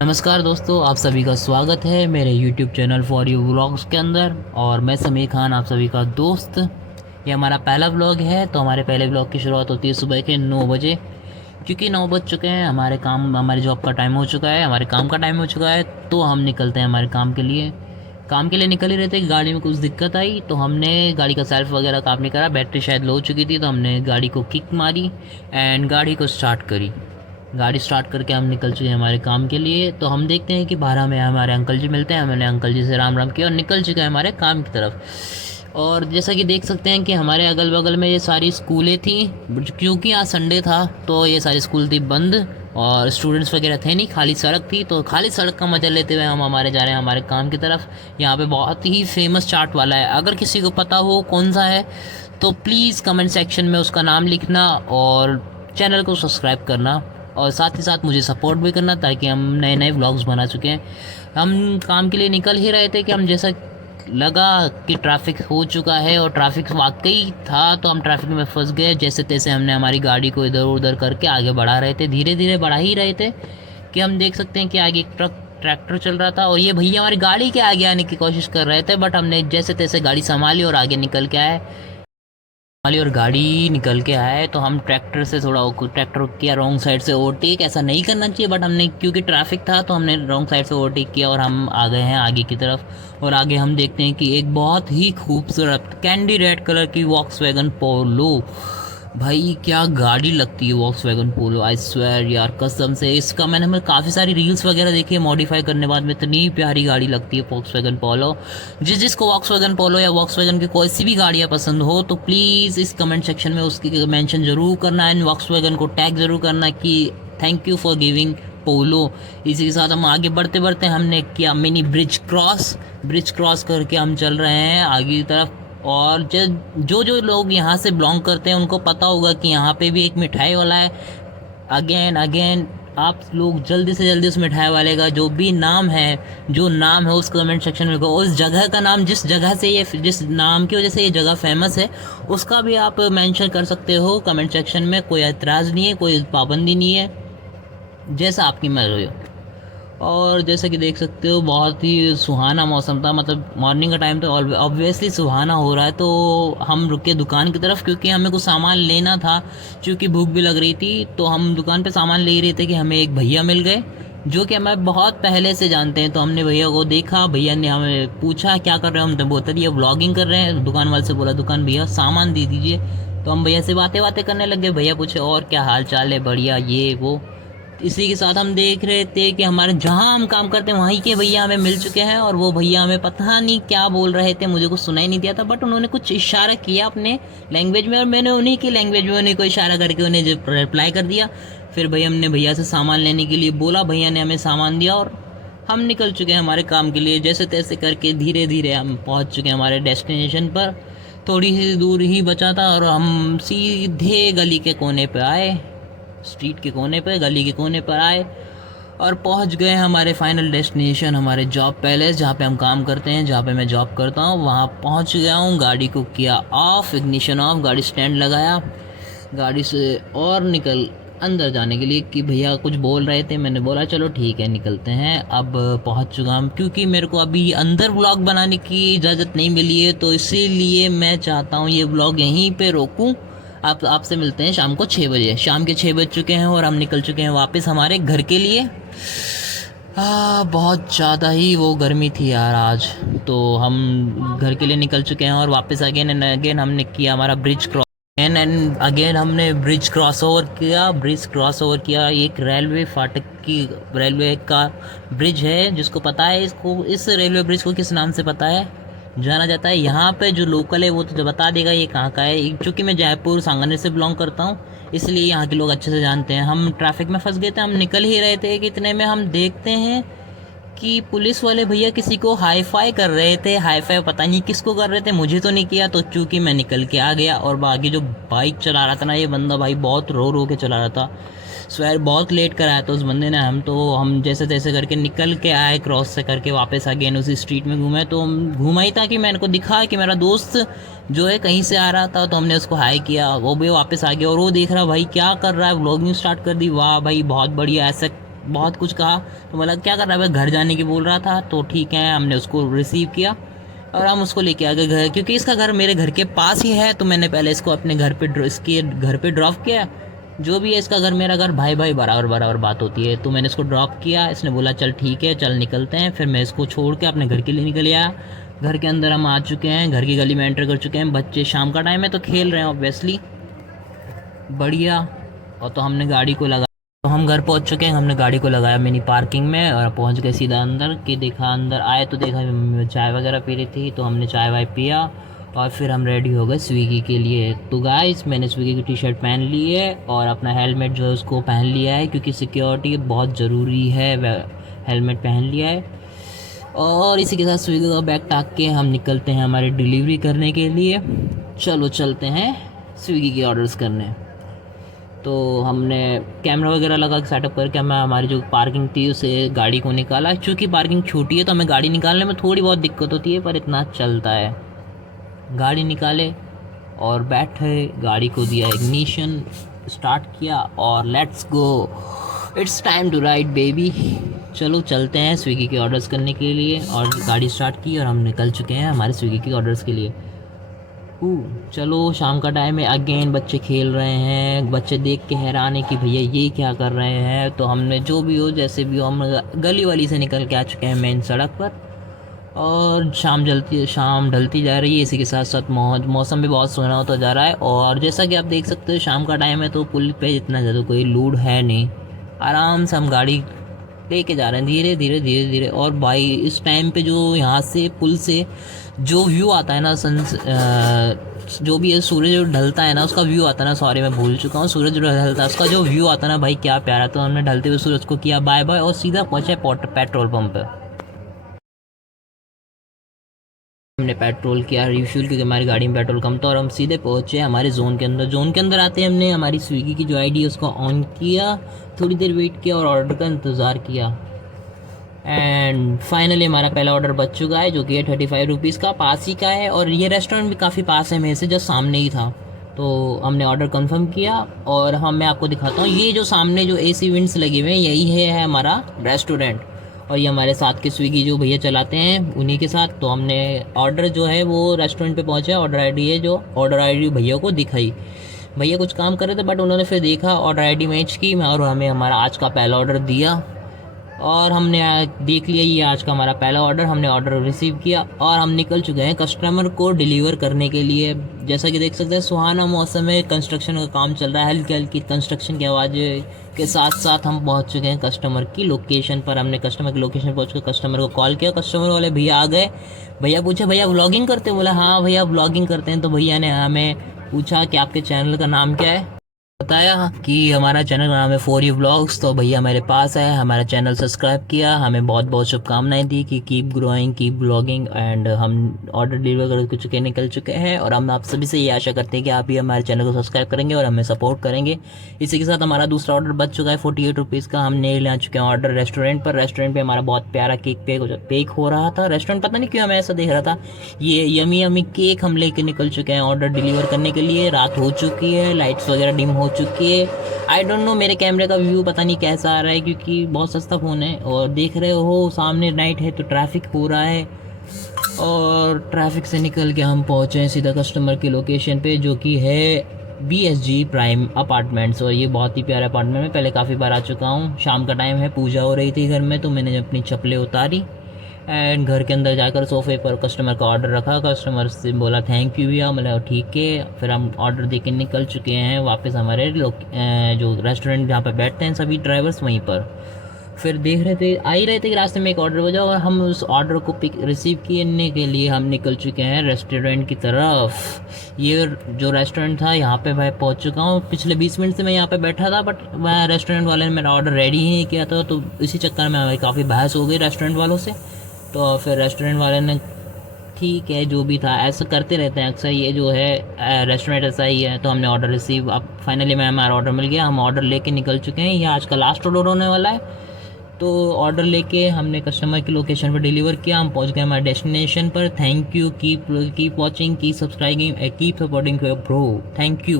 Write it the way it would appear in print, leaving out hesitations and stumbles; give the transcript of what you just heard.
नमस्कार दोस्तों, आप सभी का स्वागत है मेरे YouTube channel for you vlogs के अंदर। और मैं समीर खान, आप सभी का दोस्त। ये हमारा पहला व्लॉग है। तो हमारे पहले व्लॉग की शुरुआत होती है सुबह के 9 बजे, क्योंकि 9 बज चुके हैं। हमारे जॉब का टाइम हो चुका है, हमारे काम का टाइम हो चुका है। तो हम निकलते हैं हमारे काम के लिए निकल ही रहे थे। गाड़ी में कुछ दिक्कत आई तो हमने गाड़ी का सेल्फ वगैरह काम नहीं करा, बैटरी शायद लो हो चुकी थी। तो हमने गाड़ी को किक मारी एंड गाड़ी को स्टार्ट करी। गाड़ी स्टार्ट करके हम निकल चुके हैं हमारे काम के लिए। तो हम देखते हैं कि 12 में हमारे अंकल जी मिलते हैं। मैंने अंकल जी से राम राम किया और निकल चुके हैं हमारे काम की तरफ। और जैसा कि देख सकते हैं कि हमारे अगल बगल में ये सारी स्कूलें थी, क्योंकि आज संडे था तो ये सारी स्कूल थी बंद और स्टूडेंट्स वगैरह थे नहीं, खाली सड़क थी। तो खाली सड़क का मजा लेते हुए हम जा रहे हैं हमारे काम की तरफ। यहाँ पे बहुत ही फेमस चाट वाला है, अगर किसी को पता हो कौन सा है तो प्लीज़ कमेंट सेक्शन में उसका नाम लिखना और चैनल को सब्सक्राइब करना, और साथ ही साथ मुझे सपोर्ट भी करना, ताकि हम नए नए व्लॉग्स बना चुके हैं। हम काम के लिए निकल ही रहे थे कि हम जैसा लगा कि ट्रैफिक हो चुका है, और ट्रैफिक वाकई था। तो हम ट्रैफिक में फंस गए। जैसे तैसे हमने हमारी गाड़ी को इधर उधर करके आगे बढ़ा रहे थे, धीरे धीरे बढ़ा ही रहे थे कि हम देख सकते हैं कि आगे एक ट्रैक्टर चल रहा था और ये भैया हमारी गाड़ी के आगे आने की कोशिश कर रहे थे। बट हमने जैसे तैसे गाड़ी संभाली और आगे निकल के आए वाली, और गाड़ी निकल के आए। तो हम ट्रैक्टर किया रॉन्ग साइड से ओवरटेक। ऐसा नहीं करना चाहिए, बट हमने क्योंकि ट्रैफिक था तो हमने रॉन्ग साइड से ओवरटेक किया और हम आ गए हैं आगे की तरफ। और आगे हम देखते हैं कि एक बहुत ही खूबसूरत कैंडी रेड कलर की वॉक्सवैगन पोलो, भाई क्या गाड़ी लगती है वॉक्सवैगन पोलो, आई स्वेयर यार, कसम से। इसका मैंने काफ़ी सारी रील्स वगैरह देखी है मॉडिफाई करने बाद में, इतनी प्यारी गाड़ी लगती है वॉक्सवैगन पोलो। जिसको वॉक्सवैगन पोलो या वॉक्सवैगन की कोई सी भी गाड़ियाँ पसंद हो तो प्लीज़ इस कमेंट सेक्शन में उसकी मेंशन ज़रूर करना एंड वॉक्सवैगन को टैग ज़रूर करना कि थैंक यू फॉर गिविंग पोलो। इसी के साथ हम आगे बढ़ते बढ़ते हमने किया मिनी ब्रिज क्रॉस करके हम चल रहे हैं आगे की तरफ। और जो जो लोग यहाँ से बिलोंग करते हैं उनको पता होगा कि यहाँ पे भी एक मिठाई वाला है। अगेन अगेन आप लोग जल्दी से जल्दी उस मिठाई वाले का जो नाम है उस कमेंट सेक्शन में लिखो। उस जगह का नाम, जिस नाम की वजह से ये जगह फेमस है, उसका भी आप मेंशन कर सकते हो कमेंट सेक्शन में। कोई एतराज़ नहीं है, कोई पाबंदी नहीं है, जैसा आपकी मर्जी हो। और जैसे कि देख सकते हो बहुत ही सुहाना मौसम था, मतलब मॉर्निंग का टाइम तो ऑब्वियसली सुहाना हो रहा है। तो हम रुके दुकान की तरफ, क्योंकि हमें कुछ सामान लेना था, क्योंकि भूख भी लग रही थी। तो हम दुकान पे सामान ले रहे थे कि हमें एक भैया मिल गए जो कि हमें बहुत पहले से जानते हैं। तो हमने भैया को देखा, भैया ने हमें पूछा क्या कर रहे हो, हमने बोला ये व्लॉगिंग कर रहे हैं। दुकान वाले से बोला दुकान भैया सामान दे दीजिए। तो हम भैया से बातें बातें करने लगे। भैया पूछे और क्या हाल चाल है, बढ़िया ये वो। इसी के साथ हम देख रहे थे कि हमारे जहाँ हम काम करते हैं वहीं के भैया हमें मिल चुके हैं, और वो भैया हमें पता नहीं क्या बोल रहे थे, मुझे कुछ सुनाई नहीं दिया था। बट उन्होंने कुछ इशारा किया अपने लैंग्वेज में और मैंने उन्हीं की लैंग्वेज में उन्हीं को इशारा करके उन्हें रिप्लाई कर दिया। फिर हमने भैया से सामान लेने के लिए बोला, भैया ने हमें सामान दिया और हम निकल चुके हैं हमारे काम के लिए। जैसे तैसे करके धीरे धीरे हम पहुँच चुके हैं हमारे डेस्टिनेशन पर। थोड़ी सी दूर ही बचा था और हम सीधे गली के कोने पर आए, स्ट्रीट के कोने पे, गली के कोने पर आए और पहुंच गए हमारे फाइनल डेस्टिनेशन, हमारे जॉब पैलेस, जहाँ पे हम काम करते हैं, जहाँ पे मैं जॉब करता हूँ। वहाँ पहुँच गया हूँ। गाड़ी को किया ऑफ, इग्निशन ऑफ, गाड़ी स्टैंड लगाया, गाड़ी से और निकल अंदर जाने के लिए कि भैया कुछ बोल रहे थे। मैंने बोला चलो ठीक है निकलते हैं। अब पहुँच चुका हूँ, क्योंकि मेरे को अभी अंदर व्लॉग बनाने की इजाज़त नहीं मिली है, तो इसीलिए मैं चाहता हूँ ये व्लॉग यहीं पे रोकूँ। आपसे मिलते हैं शाम को 6 बजे। शाम के 6 बज चुके हैं और हम निकल चुके हैं वापस हमारे घर के लिए। बहुत ज़्यादा ही वो गर्मी थी यार आज। तो हम घर के लिए निकल चुके हैं और वापस अगेन एंड अगेन हमने किया हमारा ब्रिज क्रॉस एंड अगेन हमने ब्रिज क्रॉस ओवर किया। एक रेलवे का ब्रिज है, जिसको पता है इस रेलवे ब्रिज को किस नाम से पता है जाना जाता है। यहाँ पे जो लोकल है वो तो बता देगा ये कहाँ का है। क्योंकि मैं जयपुर सांगानेर से बिलोंग करता हूँ, इसलिए यहाँ के लोग अच्छे से जानते हैं। हम ट्रैफिक में फंस गए थे, हम निकल ही रहे थे कि इतने में हम देखते हैं कि पुलिस वाले भैया किसी को हाई फाई कर रहे थे। हाई फाई पता नहीं किसको कर रहे थे, मुझे तो नहीं किया। तो चूँकि मैं निकल के आ गया, और बाकी जो बाइक चला रहा था ना ये बंदा, भाई बहुत रो रो के चला रहा था। स्वेर बहुत लेट कराया था उस बंदे ने। हम जैसे तैसे करके निकल के आए, क्रॉस से करके वापस अगेन उसी स्ट्रीट में घूमे। तो हम घूमा ही था कि मैंने को दिखा कि मेरा दोस्त जो है कहीं से आ रहा था, तो हमने उसको हाई किया, वो भी वापस आ गया। और वो देख रहा भाई क्या कर रहा है, व्लॉगिंग स्टार्ट कर दी। वाह भाई बहुत बढ़िया, ऐसा बहुत कुछ कहा। तो बोला क्या कर रहा है भाई, घर जाने की बोल रहा था। तो ठीक है, हमने उसको रिसीव किया और हम उसको लेके आ गए घर, क्योंकि इसका घर मेरे घर के पास ही है। तो मैंने पहले इसको अपने घर पे इसके घर पे ड्रॉप किया। जो भी है इसका घर मेरा घर, भाई भाई बराबर बराबर बात होती है। तो मैंने इसको ड्रॉप किया, इसने बोला चल ठीक है चल निकलते हैं। फिर मैं इसको छोड़ के अपने घर के लिए निकल आया। घर के अंदर हम आ चुके हैं, घर की गली में एंटर कर चुके हैं। बच्चे शाम का टाइम है तो खेल रहे हैं ऑब्वियसली, बढ़िया। और तो हमने गाड़ी को लगा, तो हम घर पहुंच चुके हैं। हमने गाड़ी को लगाया मिनी पार्किंग में और पहुंच गए सीधा अंदर। कि देखा अंदर आए तो देखा मम्मी चाय वगैरह पी रही थी, तो हमने चाय वाय पिया और फिर हम रेडी हो गए स्विगी के लिए। तो गाइस मैंने स्विगी की टी शर्ट पहन ली है और अपना हेलमेट जो है उसको पहन लिया है, क्योंकि सिक्योरिटी बहुत ज़रूरी है। हेलमेट पहन लिया है और इसी के साथ स्विगी का बैग टाक के हम निकलते हैं हमारी डिलीवरी करने के लिए। चलो चलते हैं स्विगी के ऑर्डर्स करने। तो हमने कैमरा वगैरह लगा के सेटअप करके हमें हमारी जो पार्किंग थी उसे गाड़ी को निकाला। क्योंकि पार्किंग छोटी है तो हमें गाड़ी निकालने में थोड़ी बहुत दिक्कत होती है, पर इतना चलता है। गाड़ी निकाले और बैठे, गाड़ी को दिया इग्निशन, स्टार्ट किया और let's go, it's time to ride baby. चलो चलते हैं स्विगी के ऑर्डर्स करने के लिए। और गाड़ी स्टार्ट की और हम निकल चुके हैं हमारे स्विगी के ऑर्डर्स के लिए। चलो शाम का टाइम है, अगेन बच्चे खेल रहे हैं। बच्चे देख के हैरान है कि भैया ये क्या कर रहे हैं। तो हमने जो भी हो जैसे भी हो, हम गली वाली से निकल के आ चुके हैं मेन सड़क पर। और शाम ढलती जा रही है, इसी के साथ साथ मौसम भी बहुत सुहाना होता जा रहा है। और जैसा कि आप देख सकते हो शाम का टाइम है तो पुल पे इतना ज़्यादा कोई लोड है नहीं, आराम से हम गाड़ी लेके जा रहे हैं धीरे धीरे धीरे धीरे। और भाई इस टाइम पे जो यहाँ से पुल से जो व्यू आता है ना, जो भी है सूरज जो ढलता है ना उसका व्यू आता है ना, सॉरी मैं भूल चुका हूँ, सूरज जो ढलता है उसका जो व्यू आता है ना भाई क्या प्यारा। तो हमने ढलते हुए सूरज को किया बाय बाय और सीधा पहुँचे पेट्रोल पंप पर। हमने पेट्रोल किया रिफ्यूल, क्योंकि हमारी गाड़ी में पेट्रोल कम था। और हम सीधे पहुँचे हमारे जोन के अंदर। जोन के अंदर आते हमने हमारी स्विगी की जो आईडी है उसको ऑन किया, थोड़ी देर वेट किया और ऑर्डर का इंतज़ार किया। एंड फाइनली हमारा पहला ऑर्डर बच चुका है, जो कि है 35 रुपीज़ का, पास ही का है। और ये रेस्टोरेंट भी काफ़ी पास है मेरे से, जस्ट सामने ही था। तो हमने ऑर्डर कंफर्म किया और मैं आपको दिखाता हूँ, ये जो सामने जो एसी विंड्स लगे हुए हैं यही है हमारा रेस्टोरेंट। और ये हमारे साथ के स्विगी जो भैया चलाते हैं उन्हीं के साथ। तो हमने ऑर्डर जो है वो रेस्टोरेंट पे पहुंचा, ऑर्डर आईडी है जो ऑर्डर आईडी भैया को दिखाई। भैया कुछ काम कर रहे थे बट उन्होंने फिर देखा, ऑर्डर आईडी मैच की और हमें हमारा आज का पहला ऑर्डर दिया। और हमने देख लिया ये आज का हमारा पहला ऑर्डर, हमने ऑर्डर रिसीव किया और हम निकल चुके हैं कस्टमर को डिलीवर करने के लिए। जैसा कि देख सकते हैं सुहाना मौसम है, कंस्ट्रक्शन का काम चल रहा है, हल्की हल्की कंस्ट्रक्शन की आवाज़ के साथ साथ हम पहुंच चुके हैं कस्टमर की लोकेशन पर। हमने कस्टमर की लोकेशन पहुंच कर कस्टमर को कॉल किया, कस्टमर वाले भैया आ गए। भैया पूछे भैया व्लॉगिंग करते हैं, बोला हाँ भैया व्लॉगिंग करते हैं। तो भैया ने हमें पूछा कि आपके चैनल का नाम क्या है, बताया कि हमारा चैनल का नाम है फॉर यू व्लॉग्स। तो भैया मेरे पास है, हमारा चैनल सब्सक्राइब किया, हमें बहुत बहुत शुभकामनाएं दी कि keep growing keep blogging. And हम ऑर्डर डिलीवर कर चुके निकल चुके हैं और हम आप सभी से ये आशा करते हैं कि आप भी हमारे चैनल को सब्सक्राइब करेंगे और हमें सपोर्ट करेंगे। इसी के साथ हमारा दूसरा ऑर्डर बच चुका है 48 रुपीज़ का। हमने ले आ चुके हैं ऑर्डर रेस्टोरेंट पर। रेस्टोरेंट पर हमारा बहुत प्यारा केक पेक हो रहा था। रेस्टोरेंट पता नहीं क्यों हमें ऐसा देख रहा था। ये यमी यमी केक हम लेके निकल चुके हैं ऑर्डर डिलीवर करने के लिए। रात हो चुकी है, लाइट्स वगैरह डिम हो चुकी है। आई डोंट नो मेरे कैमरे का व्यू पता नहीं कैसा आ रहा है, क्योंकि बहुत सस्ता फ़ोन है। और देख रहे हो सामने नाइट है तो ट्रैफिक हो रहा है। और ट्रैफिक से निकल के हम पहुँचे हैं सीधा कस्टमर की लोकेशन पे, जो कि है BSG प्राइम अपार्टमेंट्स। और ये बहुत ही प्यारा अपार्टमेंट में पहले काफ़ी बार आ चुका हूँ। शाम का टाइम है, पूजा हो रही थी घर में, तो मैंने अपनी चप्पलें उतारी एंड घर के अंदर जाकर सोफे पर कस्टमर का ऑर्डर रखा। कस्टमर से बोला थैंक यू भैया, मतलब ठीक है। फिर हम ऑर्डर दे के निकल चुके हैं वापस हमारे जो रेस्टोरेंट जहाँ पर बैठते हैं सभी ड्राइवर्स वहीं पर। फिर देख रहे थे आ ही रहे थे कि रास्ते में एक ऑर्डर बजा और हम उस ऑर्डर को रिसीव करने के लिए हम निकल चुके हैं रेस्टोरेंट की तरफ। ये जो रेस्टोरेंट था यहाँ पे मैं पहुँच चुका हूँ। पिछले 20 मिनट से मैं यहाँ पे बैठा था बट वह रेस्टोरेंट वाले ने मेरा ऑर्डर रेडी ही नहीं किया था, तो इसी चक्कर में हमारी काफ़ी बहस हो गई रेस्टोरेंट वालों से। तो फिर रेस्टोरेंट वाले ने ठीक है जो भी था, ऐसा करते रहते हैं अक्सर, ये जो है रेस्टोरेंट ऐसा ही है। तो हमने ऑर्डर रिसीव, अब फाइनली मैं हमारा ऑर्डर मिल गया, हम ऑर्डर लेके निकल चुके हैं। ये आज का लास्ट ऑर्डर होने वाला है। तो ऑर्डर लेके हमने कस्टमर की लोकेशन पर डिलीवर किया, हम पहुंच गए हमारे डेस्टिनेशन पर। Thank you, keep watching, keep subscribing, keep supporting bro, thank you.